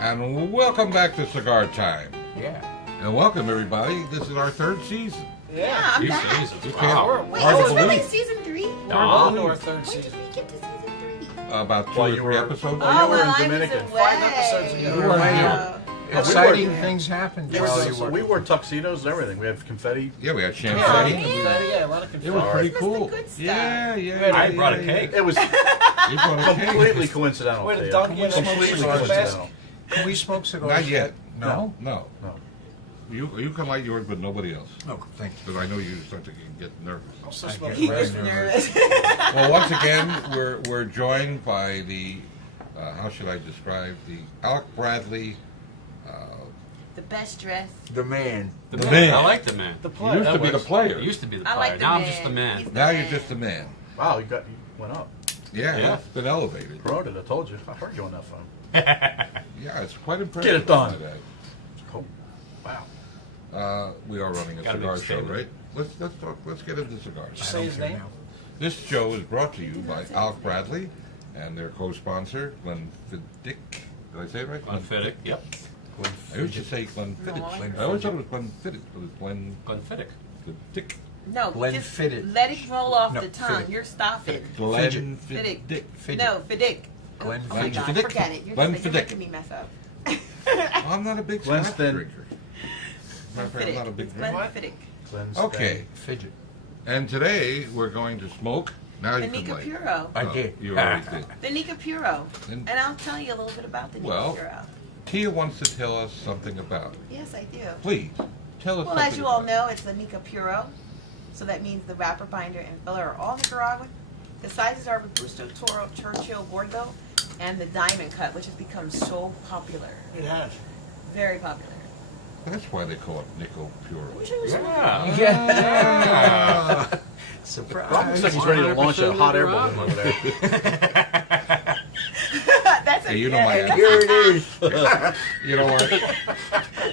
And welcome back to Cigar Time. Yeah. And welcome, everybody. This is our third season. Yeah, I'm back. You can't, Wow. Wait, hard is to this really believe. season 3? No, Hard to our believe. third When did season. we get to season 3? About two While or you three were- episodes. Oh, were in well, Dominican. I was away. 5 episodes ago. You were Wow. Exciting things happened Yeah, while you so were. we wore tuxedos and everything. We had confetti. Yeah, we had Yeah, champagne. yeah, a lot of It confetti. was pretty Christmas, cool. the good stuff. Yeah. I brought a cake. It was You brought a cake. completely coincidental. Wait, Theo. Dunkin' Donuts completely cigars coincidental. Can we smoke cigars? Not yet. No? No. No. You can light yours, but nobody else. Oh, thank you. Because I know you start to get nervous. Also I smoking get He very was nervous. nervous. Well, once again, we're joined by the, how should I describe, the Alec Bradley. The best dressed. The man. The man. I like the man. the You player. used to be the It player. used to be the I player. like the now man. I'm just the man. He's the Now man. you're just a man. Wow, you went up. Yeah, Yeah. it's been elevated. Promoted, I told you. I heard you on that phone. Yeah, it's quite impressive. Get it done. Cool. Wow. We are running a Gotta cigar make a show, statement. right? Let's get into cigars. I Say don't his care name? now. This show is brought to you by Alec Bradley and their co-sponsor Glenfiddich. Did I say it right? Glenfiddich. Yep. I used to say Glenfiddich. No, I always thought it was Glenfiddich, but it's Glenfiddich. Glenfiddich. No, Glenn just Fitted. let it roll off No, the tongue. Fitted. You're stopping. Glenfiddich. Fiddick. No, Fiddick. Glenn Oh my God, Fiddick. forget it. You're Glenn you're Fiddick. making me mess up. I'm not a big Glen's scotch thin. drinker. Matter of fact, I'm not a big Glenn drinker. Fiddick. Glenn's Okay, Fidget. and today we're going to smoke. Now The you can Nica light. Puro. I Oh, did. You already did. The Nica Puro. And- And I'll tell you a little bit about the Nica Well- Puro. Tia wants to tell us something about it. Yes, I do. Please, tell us Well, something as you all about know, it's the Nica Puro. So that means the wrapper, binder, and filler are all Nicaraguan. The sizes are Robusto, Toro, Churchill, Gordo, and the Diamond Cut, which has become so popular. It has. Very popular. it. That's why they call it Nickel Pure. Wish I was Yeah. Yeah. Looks Surprise. like he's ready to launch a 100% hot air balloon Nicaraguan. over there. That's Hey, you know my yeah. Here it is. You know what?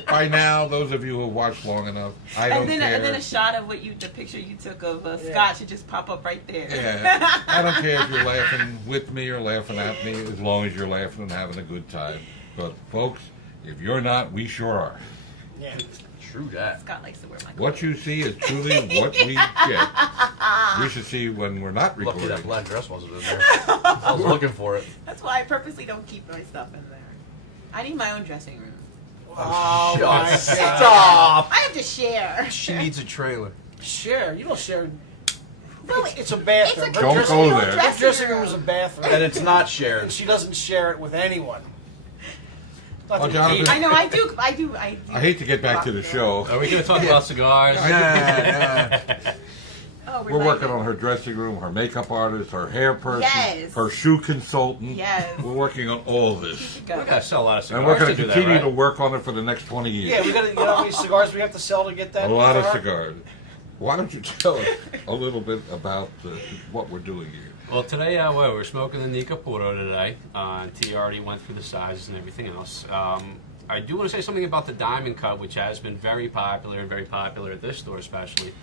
By now, those of you who have watched long enough, I don't And then, care. and then a shot of the picture you took of Yeah. Scott should just pop up right there. Yeah, I don't care if you're laughing with me or laughing at me, as long as you're laughing and having a good time. But folks, if you're not, we sure are. Yeah. True that. Scott likes to wear my What you see is truly what we get. We should see when we're not Lucky that recording. black dress wasn't in there. I was looking for it. That's why I purposely don't keep my stuff in there. I need my own dressing room. Oh, my God. Stop! I have to share. She needs a trailer. Share. You don't share. Really? It's a bathroom. It's a Her Don't dressing- go your there. Her dressing room is a bathroom. And it's not And shared. she doesn't share it with anyone. Not Oh, that- Jonathan, I know, I do. I hate to get back to the show. Are we going to talk about cigars? Nah. Oh, We're working on her dressing room, her makeup artist, her hair person, Yes. her shoe consultant. Yes. We're working on all You this. should We go. got to sell a lot of cigars And we're going to to do that, continue to right? work on it for the next 20 years. Yeah, we got to. You know how many cigars we have to sell to get that? A lot of for her? cigars. Why don't you tell us a little bit about what we're doing here? Well, today we're smoking the Nica Puro today. T already went through the sizes and everything else. I do want to say something about the Diamond Cut, which has been very popular and very popular at this store especially.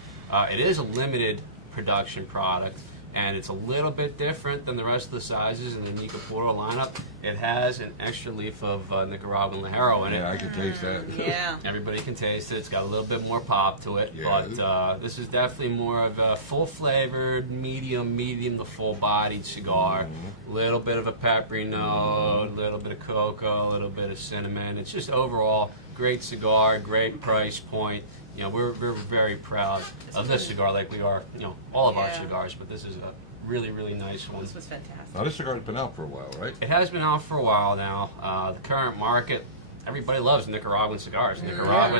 It is a limited production product, and it's a little bit different than the rest of the sizes in the Nica Puro lineup. It has an extra leaf of Nicaraguan Ligero in it. Yeah, I can taste that. Yeah. Everybody can taste it. It's got a little bit more pop to it, Yeah. but this is definitely more of a full-flavored, medium to full-bodied cigar. A little bit of a peppery note, a little bit of cocoa, a little bit of cinnamon. It's just overall great cigar, great price point. You know, we're very proud of this cigar, like we are, you know, all of our Yeah. cigars. But this is a really nice one. This was fantastic. Now, this cigar's been out for a while, right? It has been out for a while now. The current market, everybody loves Nicaraguan cigars. Nicaragua.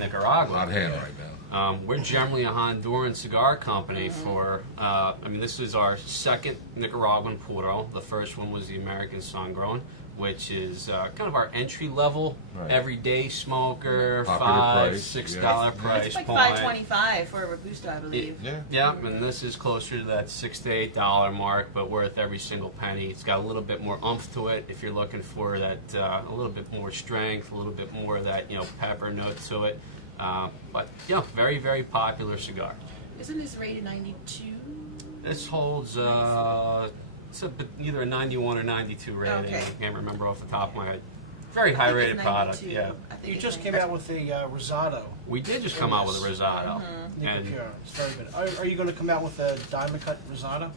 Hot hand right now. We're generally a Honduran cigar company for, this is our second Nicaraguan Puro. The first one was the American Sun Grown, which is kind of our entry-level, Right. everyday smoker, Popular $5, price, $6 yeah. price It's like point. $5.25 for a Robusto, I believe. Yeah. Yeah, and this is closer to that $6 to $8 mark, but worth every single penny. It's got a little bit more oomph to it if you're looking for that, a little bit more strength, a little bit more of that, pepper note to it. But yeah, very popular cigar. Isn't this rated 92? This holds it's either a 91 or 92 rating. Okay. I can't remember off the top of my head. Very high I think rated it's product. 92. Yeah, I think You it's just 92. came out with a Rosado. we did just come out with a Rosado, Nica and Puro. It's very good. Are you going to come out with a diamond cut Rosado?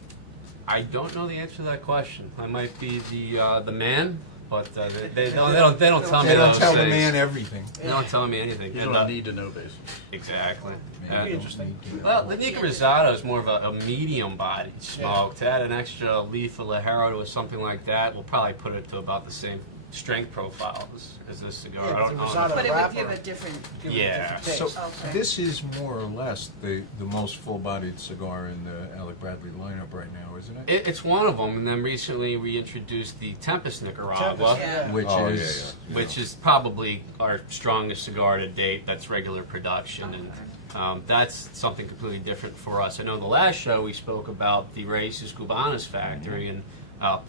I don't know the answer to that question. I might be the man, but they don't tell me They don't those tell the things. man everything. They don't tell me anything. He's And, on a need to know basis. exactly. That'd be interesting. Well, the Nica Rosado is more of a medium-bodied smoke. To add an extra leaf of Ligero or something like that, we'll probably put it to about the same strength profile as this cigar. Yeah, I don't the know. Rosado But it would wrapper. give a different. Give it a Yeah. different So taste. Okay. this is more or less the most full-bodied cigar in the Alec Bradley lineup right now, isn't it? It's one of them, and then recently we introduced the Tempest Nicaragua. Tempest, Yeah. Which Oh, is yeah. Which is probably our strongest cigar to date. That's regular production, and that's something completely different for us. I know in the last show we spoke about the Raíces Cubanas factory, and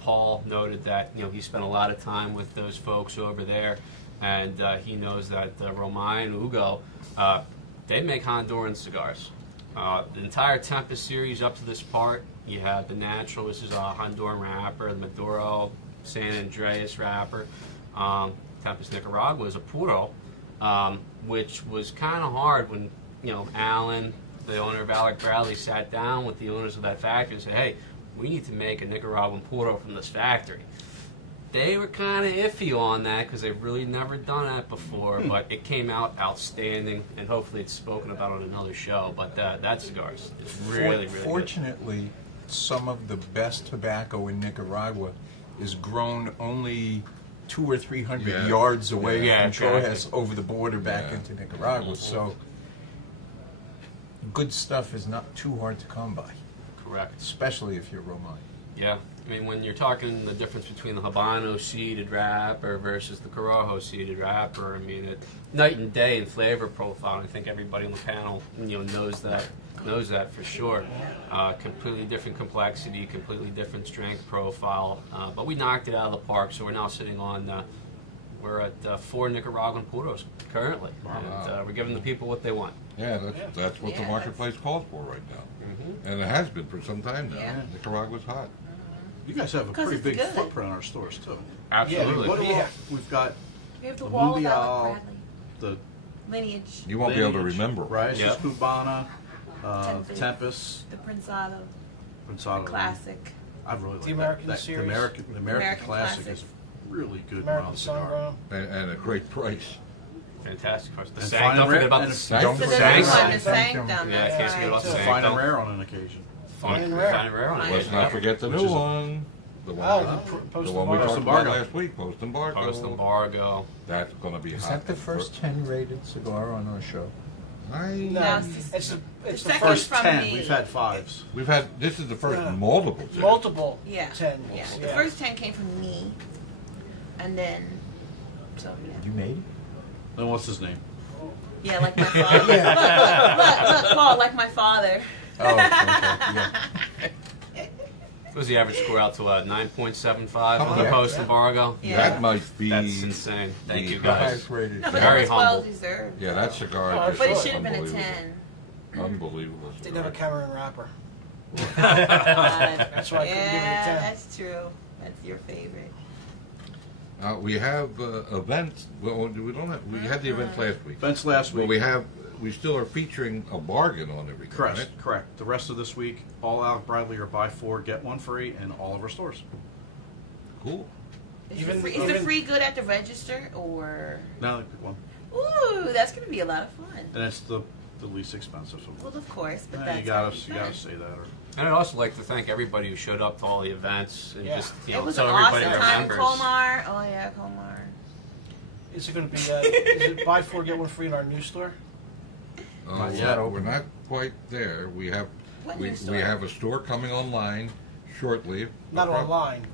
Paul noted that he spent a lot of time with those folks over there, and he knows that Romay and Hugo, they make Honduran cigars. The entire Tempest series up to this part, you have the Natural, which is a Honduran wrapper, the Maduro, San Andreas wrapper. Tempest Nicaragua is a Puro, which was kind of hard when, Alan, the owner of Alec Bradley, sat down with the owners of that factory and said, hey, we need to make a Nicaraguan Puro from this factory. They were kind of iffy on that because they've really never done that before, but it came out outstanding, and hopefully it's spoken about on another show, but that cigar is really, really good. Fortunately, some of the best tobacco in Nicaragua is grown only 200 or 300 Yeah. yards away Yeah, from Trojes exactly. over the border back Yeah. into Nicaragua. So good stuff is not too hard to come by, Correct. especially if you're Romay. Yeah, I mean, when you're talking the difference between the Habano seeded wrapper versus the Corojo seeded wrapper, I mean, night and day in flavor profile. I think everybody on the panel, knows that for sure. Completely different complexity, completely different strength profile. But we knocked it out of the park, so we're now sitting on. We're at 4 Nicaraguan Puros currently, and we're giving the people what they want. Yeah, that's what the Yeah, marketplace calls for right now. Mm-hmm. And it has been for some time now. Yeah. Nicaragua's hot. You guys have a 'Cause pretty it's big good. footprint in our stores too. Absolutely. What do Yeah. we've got We have the The wall of Mundial, Alec Bradley. the Lineage, You won't be able to Lineage, remember. Raíces Yeah. Cubana, Tempest. Tempest, the Prensado, the Pensado. classic. I really like The American that. series. The American American Classic Classic. is really good American mild cigar. Sungrown. And a great price. Fantastic. Of course. The And Sank, fine don't and forget rare- about and the it's Sank. Don't So forget there's about one the to thank Sanctum. them. Yeah, I can't forget about That's right. Sanctum. Fine and rare on an occasion. Fine and rare. Fine and rare on it. Let's not forget the Which new is a- one. The one, Oh, we- the the post one we talked embargo. about last week, post embargo. Post embargo. That's going to be Is hot. that the first 10 rated cigar on our show? No, No, it's the second First from 10, me. we've had 5s. We've had, this is the first Yeah. multiple. series. multiple Yeah. 10. Yeah. The first 10 came from me, and then, so yeah. You made it? Then what's his name? Yeah, like my father. Look, Paul, like my father. Oh, okay. Yeah. What was the average score out to 9.75 on the Yeah. post embargo? Yeah. That might be. That's insane. Thank the you The guys. highest rated. No, but Very that was well humble. deserved. Yeah, that cigar. Oh, just But it Sure. should have been a unbelievable. 10. Unbelievable. Didn't have a cigar. Cameron wrapper. That's why I couldn't give it a 10. That's true. That's your favorite. We have events. Well, we don't have. We had the events last week. Events last But week. we still are featuring a bargain on everything. Correct, Right? correct. The rest of this week, all Alec Bradley are buy 4, get 1 free in all of our stores. Cool. Is, Even- the free, is the even- free good at the register or? Now, the one. Ooh, that's gonna be a lot of fun. And it's the least expensive. So Well, of course, but you that's gotta gonna be fun. say that. Or, And I'd also like to thank everybody who showed up to all the events and Yeah. just It was so an everybody awesome time in remembers. Colmar. Oh yeah, Colmar. Is it going to be, is it buy 4, get 1 free in our new store? Not we're yet. not- We're not quite there. We have What we new store? have a store coming online shortly. Not Prob- online.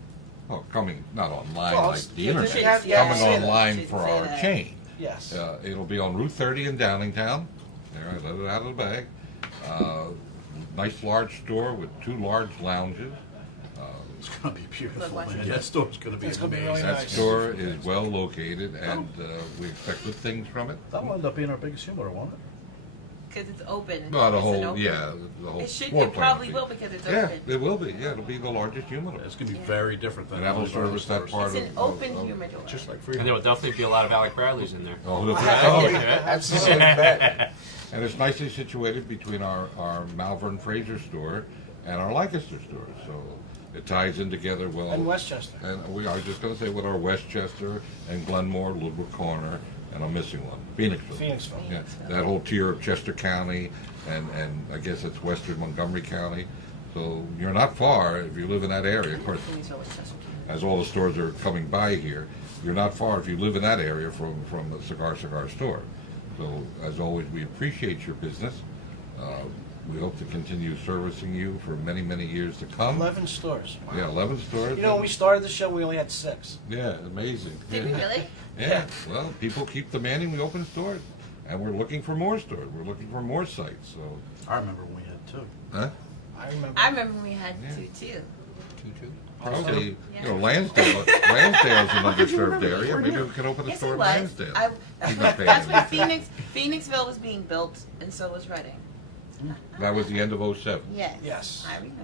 Oh, coming not online Well, like it's- the you internet. should have- yeah, coming say that. online Should for say our that. chain. Yes. It'll be on Route 30 in Downingtown. There, I let it out of the bag. Nice large store with 2 large lounges. it's going to be beautiful, Look, watch man. it. That store's going to be It's gonna be amazing. really That nice. store is well located, and we expect good things from it. That'll end up being our biggest humidor, won't it? because it's open. Well, the It's an whole, open- yeah, the whole It should. floor It plan probably be- will because it's Yeah, open. it will be. Yeah, it'll be the largest humidor. It's gonna be Yeah. very different than And that'll all the other service that stores. part It's of. an open of- humidor. Just like And Freedom. there will definitely be a lot of Alec Bradleys in there. Oh, look Oh, at yeah, that. that's a safe bet. And it's nicely situated between our Malvern Fraser store and our Lancaster store, so it ties in together well. And Westchester. And I was just going to say with our Westchester and Glenmore, Ludwig Corner, and I'm missing one, Phoenixville. Phoenixville. Yeah, that whole tier of Chester County and I guess it's Western Montgomery County. So you're not far if you live in that area. Of course, as all the stores are coming by here, you're not far if you live in that area from the cigar store. So as always, we appreciate your business. We hope to continue servicing you for many, many years to come. 11 stores. Wow. Yeah, 11 stores. You know, when we started the show, we only had 6. Yeah, amazing. Did we Yeah. really? Yeah, well, people keep demanding we open stores, and we're looking for more stores. We're looking for more sites. So, I remember when we had 2. huh? I remember. I remember when we had Yeah. 2 too. Probably, Yeah. you know, Lansdale's an underserved area. Maybe we can open a Yes, store it in was. Lansdale. That's when Phoenixville was being built, and so was Reading. That was the end of '07. Yes. Yes. I remember.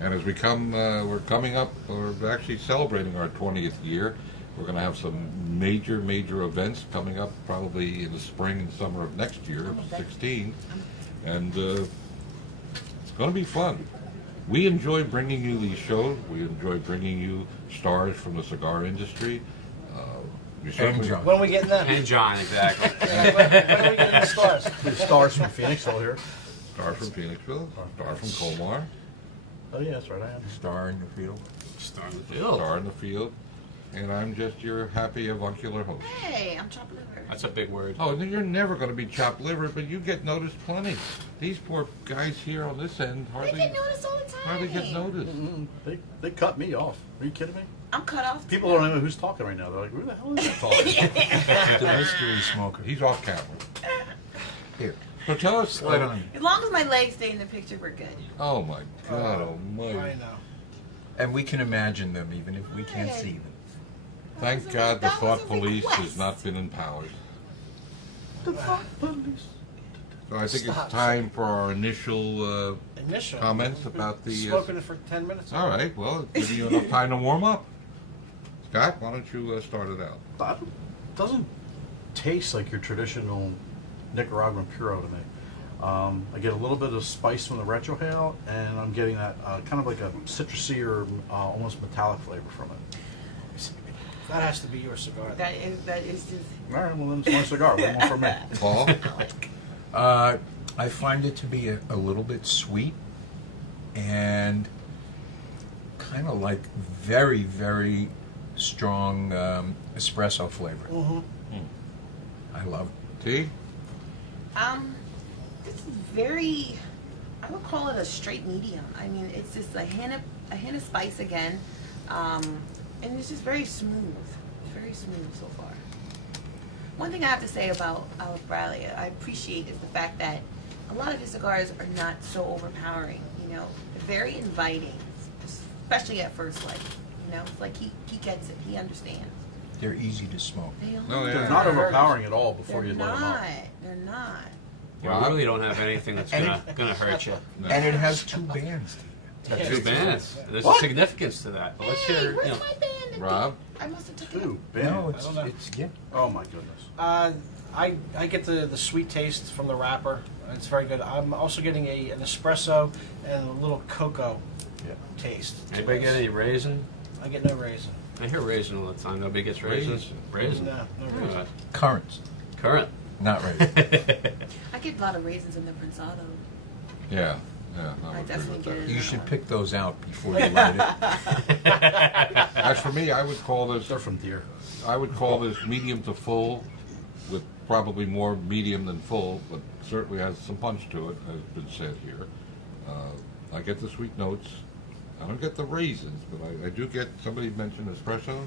And as we come, we're coming up, we're actually celebrating our 20th year. We're going to have some major events coming up probably in the spring and summer of next year, Oh, okay. 16. And it's going to be fun. We enjoy bringing you these shows. We enjoy bringing you stars from the cigar industry. You certainly- John. When are we getting them? And John, exactly. When are we getting the stars? The stars from Phoenixville here. Stars from Phoenixville, star from Colmar, Oh yeah, that's right. I am. Star in the field. Star in the field. star in the field, and I'm just your happy avuncular host. Hey, I'm chopped liver. That's a big word. Oh, then you're never going to be chopped liver, but you get noticed plenty. These poor guys here on this end They hardly get noticed all the time. hardly get noticed. They cut me off. Are you kidding me? I'm cut off. People don't know who's talking right now. They're like, who the hell is that talking? The mystery smoker. He's off camera. Here. So tell us. Slide on. As long as my legs stay in the picture, we're good. Oh my God I Almighty! know. And we can imagine them even if we can't Hey. see them. Thank God the That was thought a police has request. not been empowered. The fuck police. So I think Stop. it's time for our initial Initial. comments about the. Smoking it for 10 minutes. All right. Well, it's giving you enough time to warm up. Scott, why don't you start it out? That doesn't taste like your traditional Nicaraguan puro to me. I get a little bit of spice from the retrohale, and I'm getting that kind of like a citrusy or almost metallic flavor from it. That has to be your cigar. That is just. All right, well then it's my cigar. One more for me. Paul? I find it to be a little bit sweet and kind of like very strong espresso flavor. Mm-hmm. I love it. T? This is very. I would call it a straight medium. I mean, it's just a hint of spice again, and it's just very smooth. Very smooth so far. One thing I have to say about Alec Bradley, I appreciate, is the fact that a lot of his cigars are not so overpowering. You know, they're very inviting, especially at first light. You know, it's like he gets it. He understands. They're easy to smoke. They are. No, They're not overpowering at all before They're you light them up. not. They're not. You Rob? really don't have anything that's And gonna hurt you. No. And it has 2 bands. Yeah, Two bands. There's What? a significance to that. But let's Hey, hear. where's You know, my band? Rob? I must have took it. Ooh, No, bam. it's, I don't know. it's yeah. Oh my goodness. I get the sweet taste from the wrapper. It's very good. I'm also getting an espresso and a little cocoa taste. to anybody this. get any raisin? I get no raisin. I hear raisin all the time. Nobody gets raisins. Raisin. No raisin. Alright. Currants, Current. not right. I get a lot of raisins in the Prensado. Yeah. I I would agree definitely with get that. it. You should pick those out before you light it. As for me, I would call this They're from deer. medium to full, with probably more medium than full, but certainly has some punch to it, has been said here. I get the sweet notes. I don't get the raisins, but I do get, somebody mentioned espresso.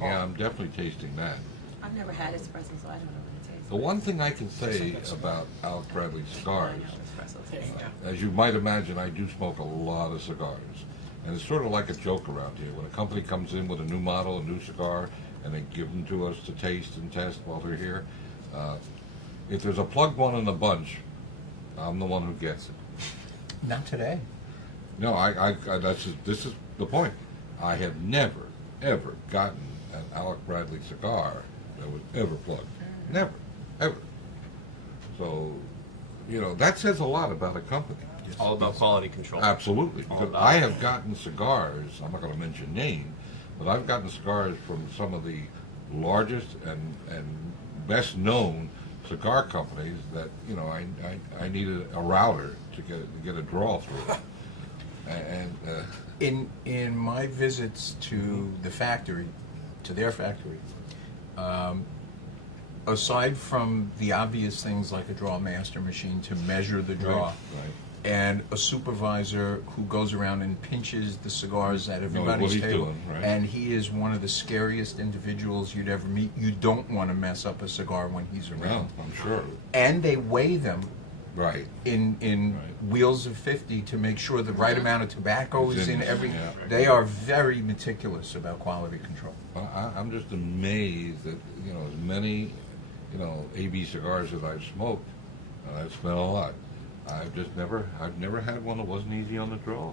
Yeah, I'm definitely tasting that. I've never had espresso, so I don't know what it tastes The like. one thing I can say about Alec Bradley I cigars, know espresso There tastes you like. go. as you might imagine, I do smoke a lot of cigars. And it's sort of like a joke around here. When a company comes in with a new model, a new cigar, and they give them to us to taste and test while they're here, if there's a plugged one in the bunch, I'm the one who gets it. Not today. No, this is the point. I have never, ever gotten an Alec Bradley cigar that was ever plugged. Never, ever. So, that says a lot about a company. All about quality control. Absolutely. All Because about I it. have gotten cigars, I'm not going to mention names, but I've gotten cigars from some of the largest and best known cigar companies that, I needed a router to get a draw through. In my visits to the factory, to their factory, aside from the obvious things like a draw master machine to measure the draw, Right. and a supervisor who goes around and pinches the cigars at everybody's what he's table, doing, right. and he is one of the scariest individuals you'd ever meet. You don't want to mess up a cigar when he's No, around. I'm sure. And they weigh them Right. in Right. wheels of 50 to make sure the right amount of tobacco It's is in in- every. yeah. They are very meticulous about quality control. I'm just amazed that, as many, AB cigars that I've smoked, and I've smelled a lot, I've never had one that wasn't easy on the draw.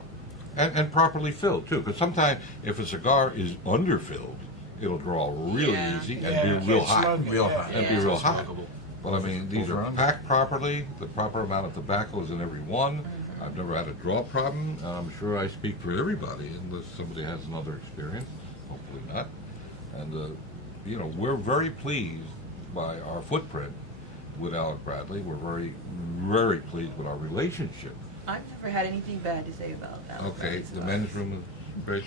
And properly filled, too, because sometimes if a cigar is underfilled, it'll draw really Yeah. easy and Yeah, be you real can't hot. smoke it, Real yeah. hot. And be Yeah. real hot. Smokable. But I mean, these Over are under. packed properly, the proper amount of tobacco is in every one. I've never had a draw problem. I'm sure I speak for everybody unless somebody has another experience. Hopefully not. And, we're very pleased by our footprint with Alec Bradley. We're very, very pleased with our relationship. I've never had anything bad to say about that. Okay, the men's room is great.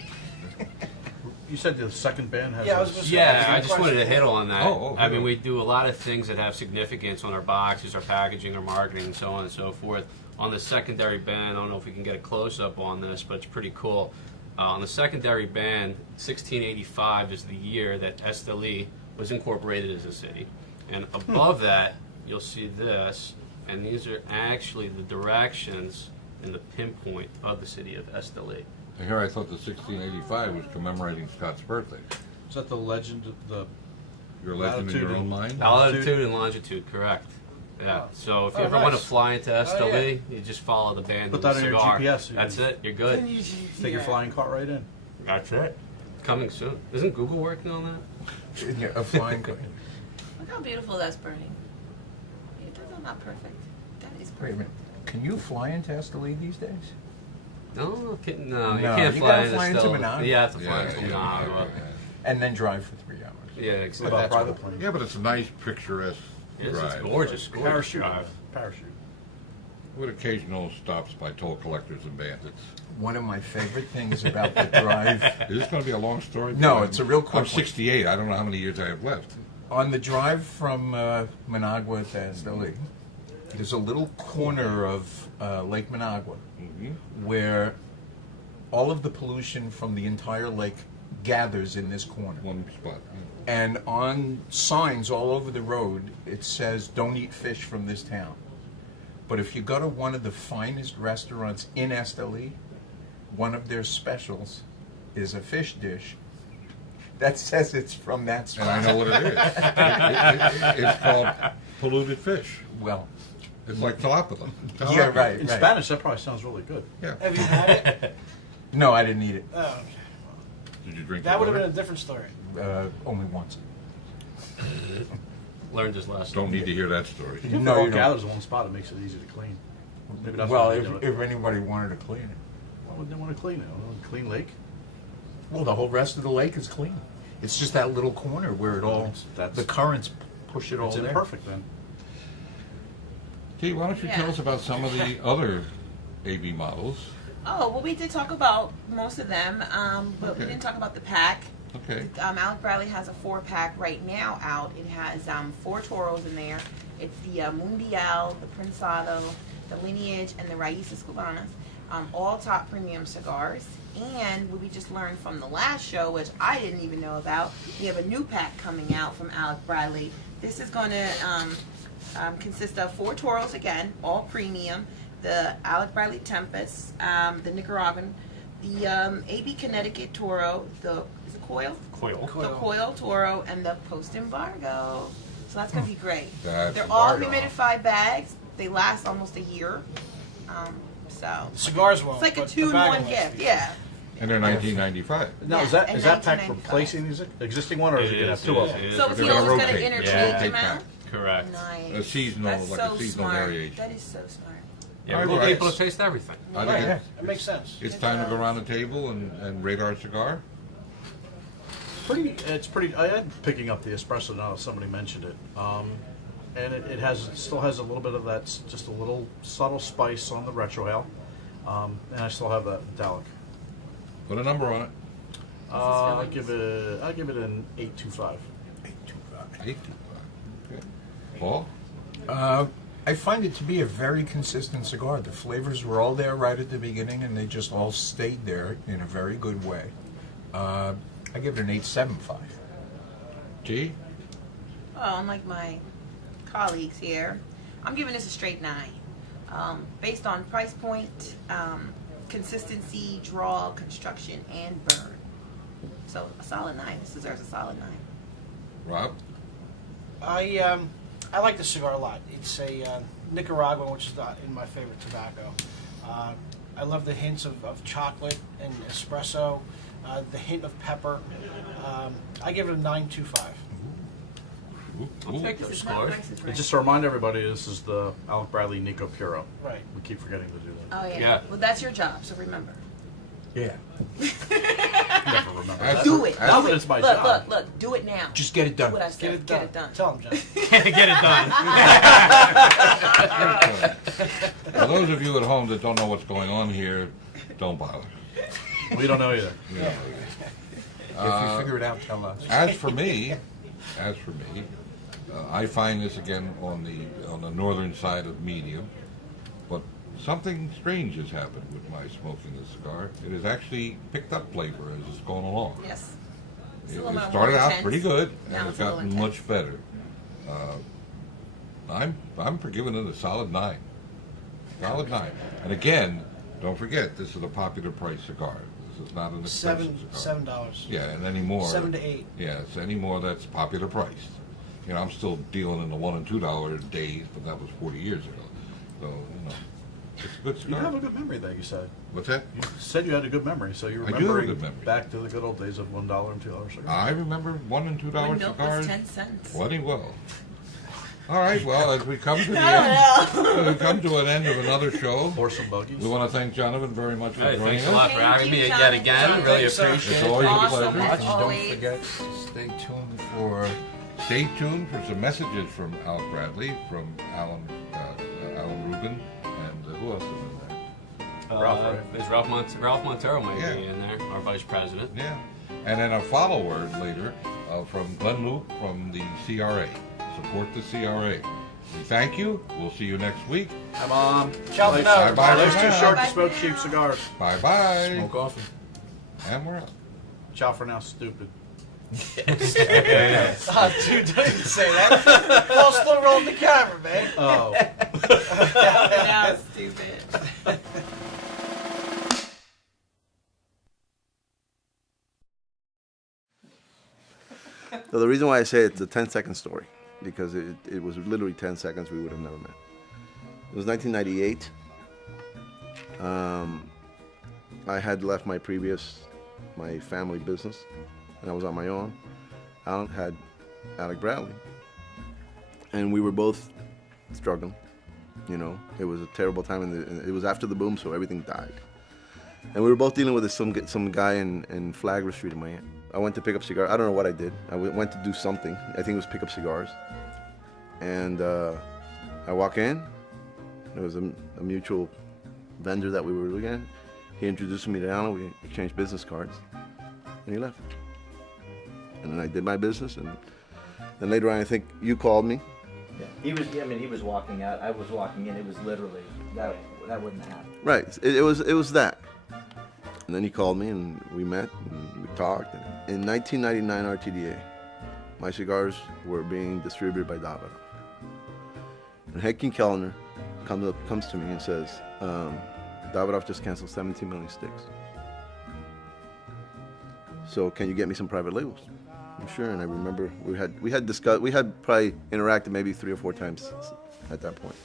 You said the second band has. Yeah, I a- was gonna say- Yeah, I just wanted to hit on that. Oh, I mean, yeah. we do a lot of things that have significance on our boxes, our packaging, our marketing, and so on and so forth. On the secondary band, I don't know if we can get a close-up on this, but it's pretty cool. On the secondary band, 1685 is the year that Esteli was incorporated as a city. And above that, you'll see this, and these are actually the directions and the pinpoint of the city of Esteli. And here I thought the 1685 was commemorating Scott's birthday. Is that the legend of the? Your legend in your Latitude own and- mind? Latitude and longitude, correct. Yeah. So if you ever want to nice. fly into Oh, Esteli, you just follow the band Put of the that in your cigar. GPS, you That's can- it. You're good. Take your flying cart right in. That's it. Coming soon. Isn't Google working on that? Yeah, a flying car. Look how beautiful that's burning. It does not perfect. That is Wait a perfect. minute. Can you fly into Esteli these days? No, you No, can't you fly gotta into fly into Esteli. Managua. You have to fly Yeah, into yeah, Managua. And then drive for 3 hours. Yeah, What exactly. about that's private cool. plane? Yeah, but it's a nice, picturesque Yes, drive. it's gorgeous, gorgeous Parachute. drive. Parachute. With occasional stops by toll collectors and bandits. One of my favorite things about the drive Is this going to be a long story? No, it's a real quick I'm one. 68. I don't know how many years I have left. on the drive from Managua to Esteli, there's a little corner of Lake Managua Mm-hmm. where all of the pollution from the entire lake gathers in this corner. One spot. And on signs all over the road, it says, "Don't eat fish from this town." But if you go to one of the finest restaurants in Esteli, one of their specials is a fish dish that says it's from that And spot. I know what it is. It's called polluted fish. Well, It's like tilapia. yeah, right, In right. Spanish, that probably sounds really good. Yeah. Have you had it? No, I didn't eat it. Oh, okay. Did you drink That the would have been water? a different story. Only once. Learned his lesson. Don't need to hear that story. If No, it all you don't. gathers in one spot, it makes it easy to clean. Maybe that's Well, why they do it. if anybody wanted to clean it. Why would they want to clean it? Clean lake? Well, the whole rest of the lake is clean. It's just that little corner where it all, That's- the currents push it all It's there. imperfect then. T, why don't you tell Yeah. us about some of the other AB models? Oh, well, we did talk about most of them, but we Okay. didn't talk about the pack. Okay. Alec Bradley has a 4-pack right now out. It has 4 Toros in there. It's the Mundial, the Prensado, the Lineage, and the Raíces Cubanas. All top premium cigars. And what we just learned from the last show, which I didn't even know about, we have a new pack coming out from Alec Bradley. This is going to consist of 4 Toros again, all premium. The Alec Bradley Tempest, the Nicaraguan, the AB Connecticut Toro, the is it Coil? Coil. The Coil Toro, and the Post Embargo. So that's going to be great. That's They're all embargo. humidified bags. They last almost a year. So Cigars won't. it's like a but 2-in-1 tobacco gift. lasts. Yeah. And they're 1995. Now, Yeah, is that in is that pack 1995. replacing the existing one, or is it going to have two of them? So is They're he gonna always going to rotate. interchange Yeah. them out? Correct. Nice. A seasonal, That's like so a seasonal smart. variation. That is so smart. Yeah, All we right, want well, people to taste everything. I Right, think yeah, it makes sense. it's time to go around the table and rate our cigar. It's pretty. I am picking up the espresso now that somebody mentioned it, and it still has a little bit of that, just a little subtle spice on the retrohale, and I still have that metallic. Put a number on it. I'll give it an 8.25. 825. Okay. Paul? I find it to be a very consistent cigar. The flavors were all there right at the beginning, and they just all stayed there in a very good way. I give it an 8.75. G? Oh, unlike my colleagues here, I'm giving this a straight 9. Based on price point, consistency, draw, construction, and burn. So a solid 9. This deserves a solid 9. Rob? I like the cigar a lot. It's a Nicaraguan, which is in my favorite tobacco. I love the hints of chocolate and espresso, the hint of pepper. I give it a 9.25. I'll take those This is not scores. Price is And Right. just to remind everybody, this is the Alec Bradley Nica Puro. Right. We keep forgetting to do that. Oh yeah. Yeah. Well, that's your job, so remember. Yeah. Never remember As that. Do it. Now Do that it. it's my look, job. look. Do it now. Just get it done. Do what I said. Get it done. Tell him, John. Get it done. For those of you at home that don't know what's going on here, don't bother. We don't know either. You know. If you figure it out, tell us. As for me, I find this again on the northern side of medium, but something strange has happened with my smoking this cigar. It has actually picked up flavor as it's gone along. Yes. It's a It little more started out intense. pretty good, Now and it's it's a little gotten intense. much better. I'm for giving it a solid 9. Solid 9. And again, don't forget, this is a popular price cigar. This is not an expensive cigar. $7. Yeah, and any more. 7 to 8. Yeah, it's any more that's popular priced. You know, I'm still dealing in the $1 and $2 days, but that was 40 years ago. So, you know, it's a good You cigar. have a good memory, though, you said. What's that? You said you had a good memory, so you're I do have a remembering good memory. back to the good old days of $1 and $2 cigars. I remember $1 and $2 When milk was cigars 10 cents. plenty well. All right, well, as we come to the I end, don't know. we come to an end of another show. Horse and buggies. We want to thank Jonathan very much for Hey, joining thanks a lot us. for having me Thank yet you, again. Jonathan. Really Thanks, sir. appreciate It's it. always a Awesome, pleasure. as Don't always. forget, stay tuned for Stay tuned for some messages from Alec Bradley, from Alan Rubin, and who else is in there? Ralph, right? There's Ralph Montero might Yeah. be in there, our vice president. Yeah. And then a follow-word later from Glenn Luke from the CRA. Support the CRA. We thank you. We'll see you next week. Hi, Mom. Ciao for now. Bye-bye. Life's too short Bye to smoke for cheap now. cigars. Bye-bye. smoke often. And we're out. Ciao for now, stupid. Dude, don't even say that. Paul's still rolling the camera, man. Oh. Now it's stupid. So the reason why I say it's a 10-second story, because it was literally 10 seconds, we would have never met. It was 1998. I had left my family business, and I was on my own. Alan had Alec Bradley, and we were both struggling. You know, it was a terrible time, and it was after the boom, so everything died. And we were both dealing with some guy in Flagler Street in Miami. I went to pick up cigars. I don't know what I did. I went to do something. I think it was pick up cigars. And I walk in. There was a mutual vendor that we were looking at. He introduced me to Alan. We exchanged business cards. And he left. And then I did my business. And then later on, I think you called me. Yeah. He was walking out. I was walking in. It was literally that wouldn't happen. Right. It was that. And then he called me, and we met, and we talked. And in 1999 RTDA, my cigars were being distributed by Davidoff. And Henkin Kellner comes to me and says, Davidoff just canceled 17 million sticks. So can you get me some private labels? I'm sure. And I remember we had probably interacted maybe 3 or 4 times at that point.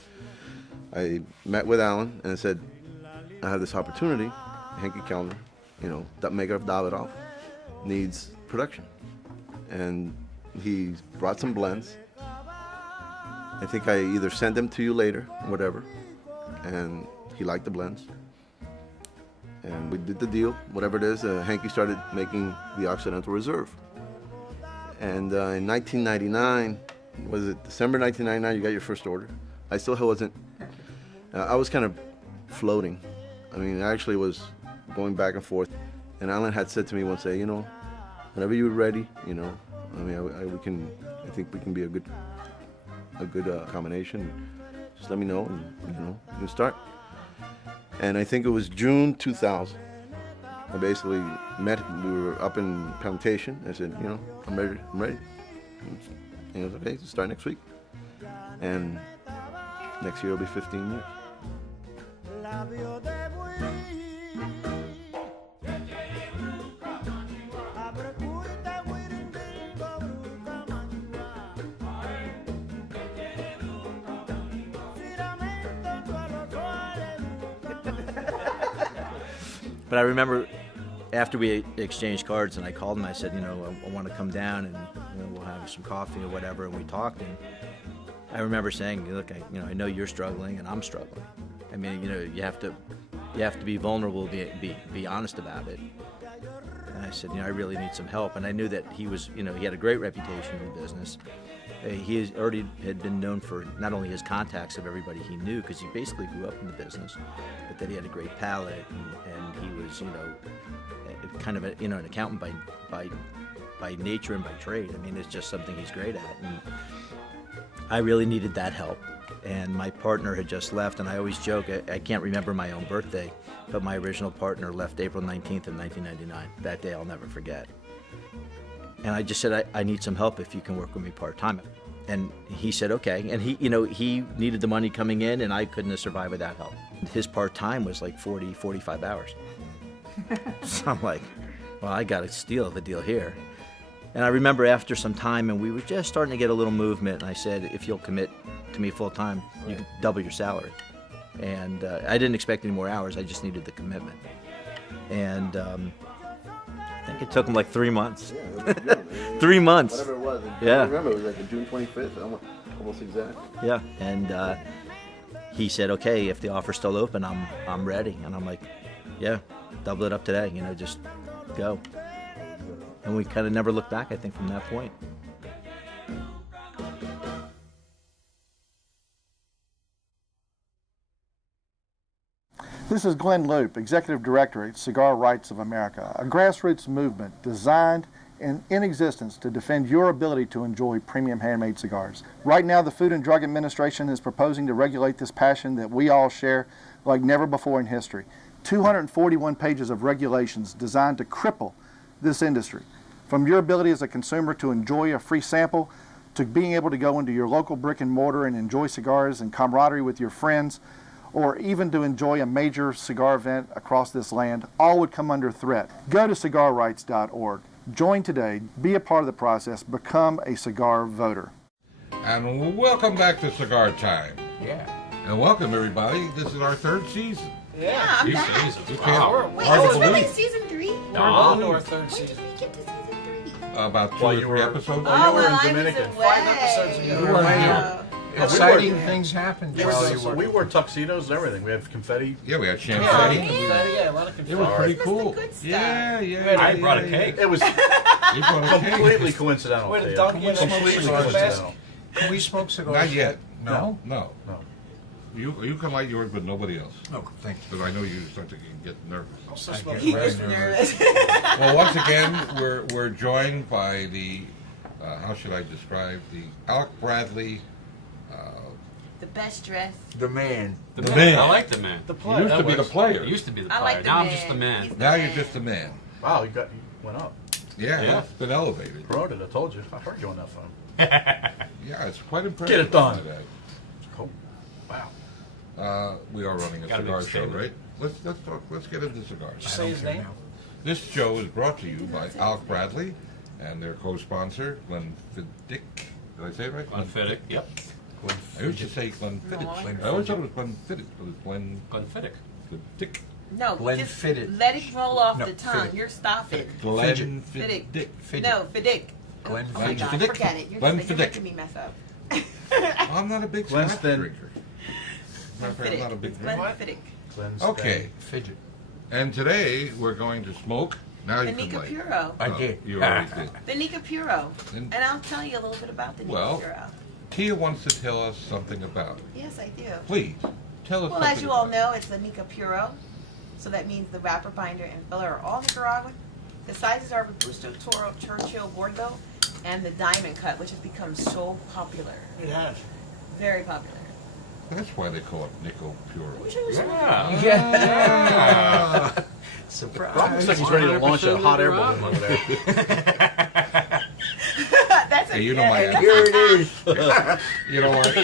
I met with Alan and I said, I have this opportunity. Henke Kellner, you know, that maker of Davidoff, needs production. And he brought some blends. I think I either sent them to you later, whatever, and he liked the blends. And we did the deal, whatever it is. Henke started making the Occidental Reserve. And in 1999, was it December 1999, you got your first order? I still wasn't, I was kind of floating. I mean, I actually was going back and forth. And Alan had said to me one day, you know, whenever you're ready, you know, I mean, I think we can be a good combination. Just let me know, and you know, you can start. And I think it was June 2000. I basically met. We were up in Plantation. I said, you know, I'm ready. And he was okay. Start next week. And next year will be 15 years. But I remember after we exchanged cards and I called him, I said, you know, I want to come down and you know, we'll have some coffee or whatever. And we talked, and I remember saying, look, I know you're struggling and I'm struggling. I mean, you know, you have to be vulnerable, be honest about it. And I said, you know, I really need some help. And I knew that he was, you know, he had a great reputation in the business. He already had been known for not only his contacts of everybody he knew, because he basically grew up in the business, but that he had a great palate, and he was, you know, kind of a, you know, an accountant by nature and by trade. I mean, it's just something he's great at, and I really needed that help. And my partner had just left, and I always joke, I can't remember my own birthday, but my original partner left April 19th of 1999. That day I'll never forget. And I just said, I need some help if you can work with me part-time. And he said, okay. And he, you know, he needed the money coming in, and I couldn't have survived without help. His part-time was like 40, 45 hours. So I'm like, well, I got to steal the deal here. And I remember after some time, and we were just starting to get a little movement, and I said, if you'll commit to me full-time, you can double your salary. And I didn't expect any more hours. I just needed the commitment. And I think it took him like 3 months. Yeah, it was June. 3 months. Whatever it was. Yeah. I remember it was like June 25th, almost exact. Yeah, and he said, okay, if the offer's still open, I'm ready. And I'm like, yeah, double it up today, you know, just go. And we kind of never looked back, I think, from that point. This is Glenn Loop, Executive Director at Cigar Rights of America, a grassroots movement designed and in existence to defend your ability to enjoy premium handmade cigars. Right now, the Food and Drug Administration is proposing to regulate this passion that we all share like never before in history. 241 pages of regulations designed to cripple this industry. From your ability as a consumer to enjoy a free sample, to being able to go into your local brick and mortar and enjoy cigars and camaraderie with your friends, or even to enjoy a major cigar event across this land, all would come under threat. Go to cigarrights.org. Join today, be a part of the process, become a cigar voter. And welcome back to Cigar Time. Yeah. And welcome, everybody. This is our third season. Yeah, I'm back. You can't Wait, hard is to this really believe. season 3? We're on to our third When did season. we get to season 3? About 2 While or you 3 were- episodes. Oh, were in well, I was Dominican. away. 5 episodes ago. You weren't here. Exciting things happened while you So were. we wore tuxedos and everything. We had confetti. Yeah, we had Yeah, champagne. yeah, a lot of It confetti. was pretty Christmas, cool. the good stuff. Yeah. I brought a cake. It was You brought a cake. completely coincidental. Wait, Theo. don't get completely smoke cigars. coincidental. Can we smoke cigars? Not yet. No? No. No. You can light yours, but nobody else. Oh, thank you. Because I know you start to get nervous. I'll still I smoke get He cigars. was Very nervous. Well, once again, we're joined by the how should I describe the Alec Bradley. The best dressed. The man. The man. man. I like the man. The You player. used to be the I player. used to be the I player. like the now man. I'm just the man. He's the Now man. you're just a man. Wow, you went up. Yeah, Yeah. it's been elevated. Promoted, I told you. I heard you on that phone. Yeah, it's quite impressive. Get it done. Today. Cool. Wow. We are running a Gotta cigar make a show, statement. right? Let's get into cigars. Say his name. This show is brought to you by Alec Bradley and their co-sponsor, Glenfiddich. Did I say it right? Glenfiddich, yep. I used to say Glenfiddich. I always thought it was Glenfiddich, but it's Glenfiddich. Glenfiddich. No, Glenfiddich. just let it roll off No, the tongue. Fiddick. You're stopping. Glenfiddich. Fiddick. No, Fiddick. Glenn Oh my God, Fiddick. forget it. You're Glenfiddich. making me mess up. I'm not a big Glen's scotch thin. drinker. Matter of fact, I'm not a big drinker. Glenfiddich. Glenn's Okay. Fidget. And today we're going to smoke. Now The you can Nica light. Puro. I Oh, did. You already did. The Nica Puro. And- And I'll tell you a little bit about the Nica Well, Puro. Tia wants to tell us something about it. Yes, I do. Please, tell us Well, something as you all about know, it's the Nica Puro. So that means the wrapper, binder, and filler are all Nicaraguan. The sizes are Robusto, Toro, Churchill, Gordo, and the Diamond Cut, which has become so popular. It has. Very popular. it. That's why they call it Nica Puro. Yeah. Yeah. Surprise. Looks like he's ready to launch a hot air balloon over there. That's a Hey, you know my yeah. Here it is. You know what?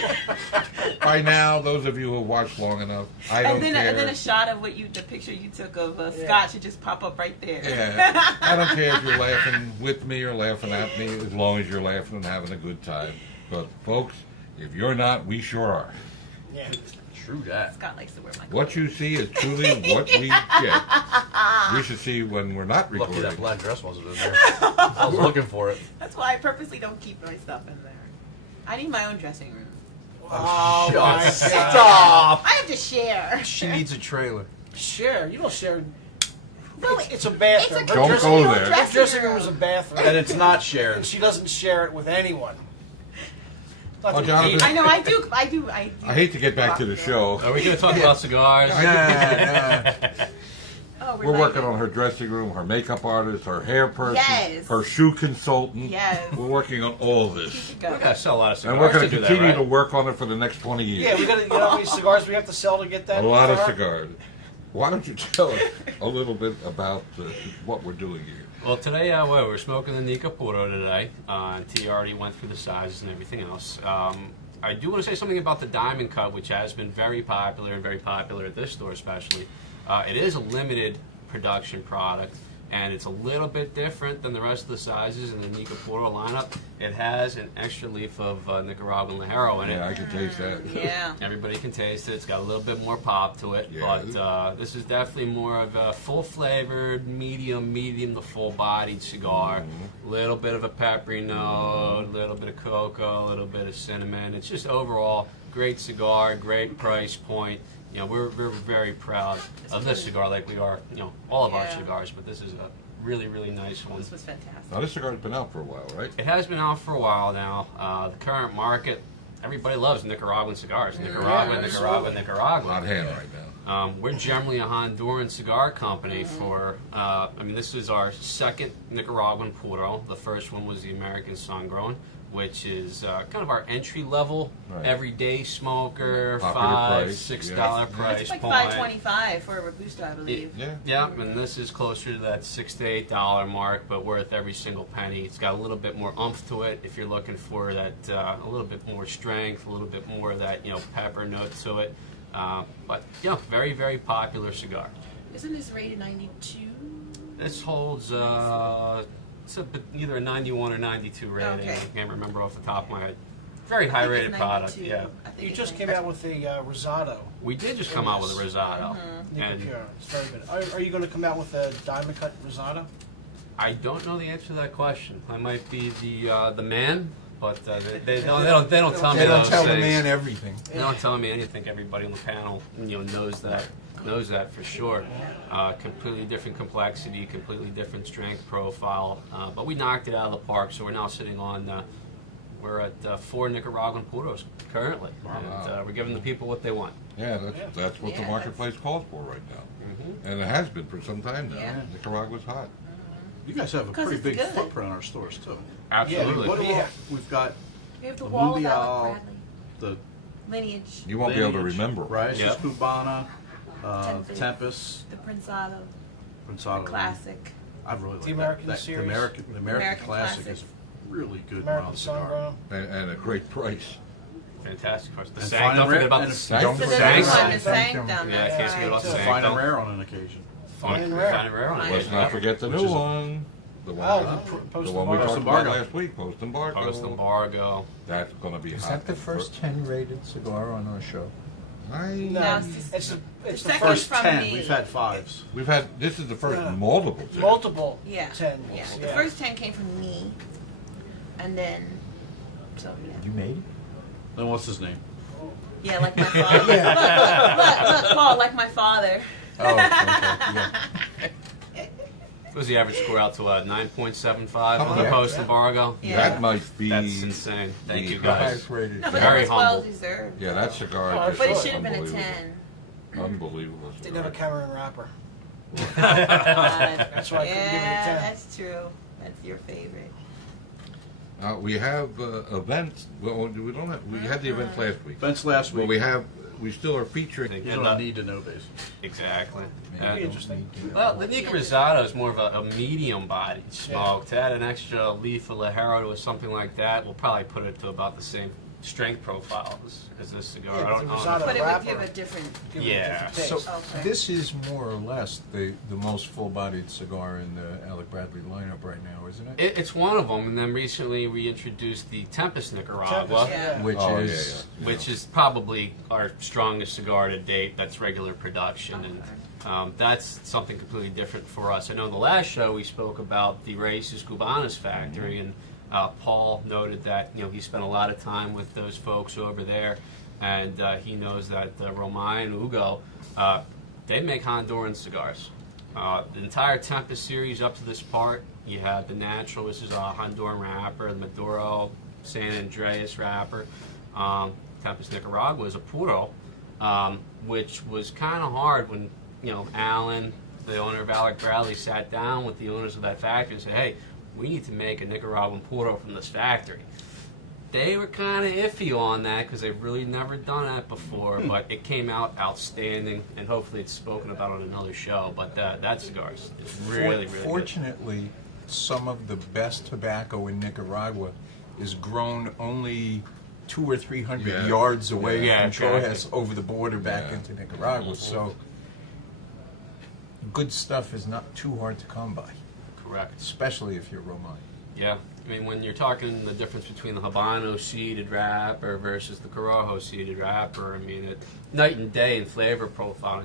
By now, those of you who have watched long enough, I don't care. And then a shot of the picture you took of Scott should just pop up right there. Yeah, I don't care if you're laughing with me or laughing at me, as long as you're laughing and having a good time. But folks, if you're not, we sure are. Yeah. True that. Scott likes to wear my What you see is truly what we get. We should see when we're not Lucky that recording. black dress wasn't in there. I was looking for it. That's why I purposely don't keep my stuff in there. I need my own dressing room. Oh, my God. Stop. I have to share. She needs a trailer. Share. You don't share. No, It's a bathroom. It's a Don't Her go dressing there. Her dressing room is a bathroom. And it's not And shared. she doesn't share it with anyone. Not Oh, that- Jonathan, I know. I do. I hate to get back to the show. Are we going to talk about cigars? Yeah. Oh, We're working on her dressing room, her makeup artist, her hair person, Yes. her shoe consultant. Yes. We're working on all this. We got to sell a lot of cigars And we're going to to do that, continue right? to work on it for the next 20 years. Yeah, we got to. You know how many cigars we have to sell to get that? A lot of for her? cigars. Why don't you tell us a little bit about what we're doing here? Well, today we're smoking the Nica Puro today. T already went through the sizes and everything else. I do want to say something about the Diamond Cut, which has been very popular and very popular at this store especially. It is a limited production product, and it's a little bit different than the rest of the sizes in the Nica Puro lineup. It has an extra leaf of Nicaraguan Ligero in it. Yeah, I can taste that. Yeah. Everybody can taste it. It's got a little bit more pop to it, Yeah. but this is definitely more of a full-flavored, medium to full-bodied cigar. A little bit of a peppery note, a little bit of cocoa, a little bit of cinnamon. It's just overall great cigar, great price point. You know, we're very proud of this cigar, like we are, you know, all of our Yeah. cigars. But this is a really nice one. This was fantastic. Now, this cigar's been out for a while, right? It has been out for a while now. The current market, everybody loves Nicaraguan cigars. Nicaragua. Hot hand right now. We're generally a Honduran cigar company for, I mean, this is our second Nicaraguan Puro. The first one was the American Sun Grown, which is kind of our entry-level, Right. everyday smoker, Popular $5, price, $6 yeah. price It's like point. $5.25 for a Robusto, I believe. Yeah. Yeah, and this is closer to that $6 to $8 mark, but worth every single penny. It's got a little bit more oomph to it if you're looking for that, a little bit more strength, a little bit more of that, you know, pepper note to it. But yeah, very popular cigar. Isn't this rated 92? This holds it's either a 91 or 92 rating. Okay. I can't remember off the top of my head. Very high I think rated it's product. 92. Yeah, I think You it's just came 92. out with a risotto. we did just come out with a risotto, Nica and Puro. It's very good. Are you going to come out with a diamond cut risotto? I don't know the answer to that question. I might be the man, but they don't tell me They don't those tell the things. man everything. They don't tell me anything. Everybody on the panel, you know, knows that for sure. Completely different complexity, completely different strength profile. But we knocked it out of the park. So we're now sitting on. We're at 4 Nicaraguan Puros currently, and we're giving the people what they want. Yeah, that's what the Yeah, marketplace calls for right now. And it has been for some time now. Yeah. Nicaragua's hot. You guys have a 'Cause pretty it's big good. footprint in our stores too. Absolutely. What do we Yeah. have? We've got We have the The wall of Mundial. Alec Bradley. the Lineage, You won't be able to Lineage, remember. Rises Yeah. Cubana, Tempest. Tempest, the Prensado, the Pensado. Classic. I really like The American that. series. The American American Classic Classic. is really good American mild Sun cigar. Grown. And a great price. Fantastic. Of course. The And Sank. fine Don't and forget rare- about and the it's Sank. don't So forget there's about one the in Sanctum. Sanctum. Yeah, I that's can't forget right. about So- Sanctum. Fine and rare on an occasion. Fine and rare. Fine and rare. Fine Let's and not rare. forget the Which new is a- one. The one, Oh, we- the the one we post-embargo. talked about last week, post-embargo. Post embargo. That's gonna be Is hot. that the first 10 rated cigar on our show? No, No, it's the second first from Ten. me. We've had 5s. We've had, this is the first Yeah. multiple. multiple Yeah. 10. Yeah. The first 10 came from me, and then, so yeah. You made it? Then what's his name? Yeah, like my father. Look, Paul, like my father. Oh, okay, yeah. What was the average score out to 9.75 on the Yeah. post embargo? Yeah. That might be. That's insane. Thank the you The guys. highest rated. No, but Very that was well humble. deserved. Yeah, that cigar. Oh, just But it was should have been a unbelievable. 10. Unbelievable. Didn't cigar. have a Cameron wrapper. That's why I couldn't give it a 10. That's true. That's your favorite. We have events. Well, we don't have. We had the events last week. Events last Well, week. we still are featuring. Thank These you. are on a need to know basis. Exactly. Maybe And- Interesting. well, the Nica Rosado is more of a medium-bodied smoke. To add an extra leaf of Ligero or something like that, we'll probably put it to about the same strength profile as this cigar. Yeah, I don't the know. Rosado But it would wrapper. give a different. Give it a Yeah, different So taste. Okay. this is more or less the most full-bodied cigar in the Alec Bradley lineup right now, isn't it? It's one of them, and then recently we introduced the Tempest Nicaragua, Tempest, yeah. Which Oh, is yeah. which is probably our strongest cigar to date. That's regular production, and that's something completely different for us. I know in the last show we spoke about the Raíces Cubanas factory, and Paul noted that he spent a lot of time with those folks over there, and he knows that Romay and Hugo, they make Honduran cigars. The entire Tempest series up to this part, you have the natural, which is a Honduran wrapper, the Maduro, San Andreas wrapper. Tempest Nicaragua is a puro, which was kind of hard when Alan, the owner of Alec Bradley, sat down with the owners of that factory and said, "Hey, we need to make a Nicaraguan puro from this factory." They were kind of iffy on that because they've really never done that before, but it came out outstanding, and hopefully it's spoken about on another show. But that cigar is really, really good. Fortunately, some of the best tobacco in Nicaragua is grown only 200 or 300 Yeah. yards away Yeah, from exactly. Troas over the border back Yeah. into Nicaragua. So good stuff is not too hard to come by, Correct. especially if you're Romay. Yeah, I mean, when you're talking the difference between the Habano seeded wrapper versus the Corojo seeded wrapper, I mean, night and day in flavor profile.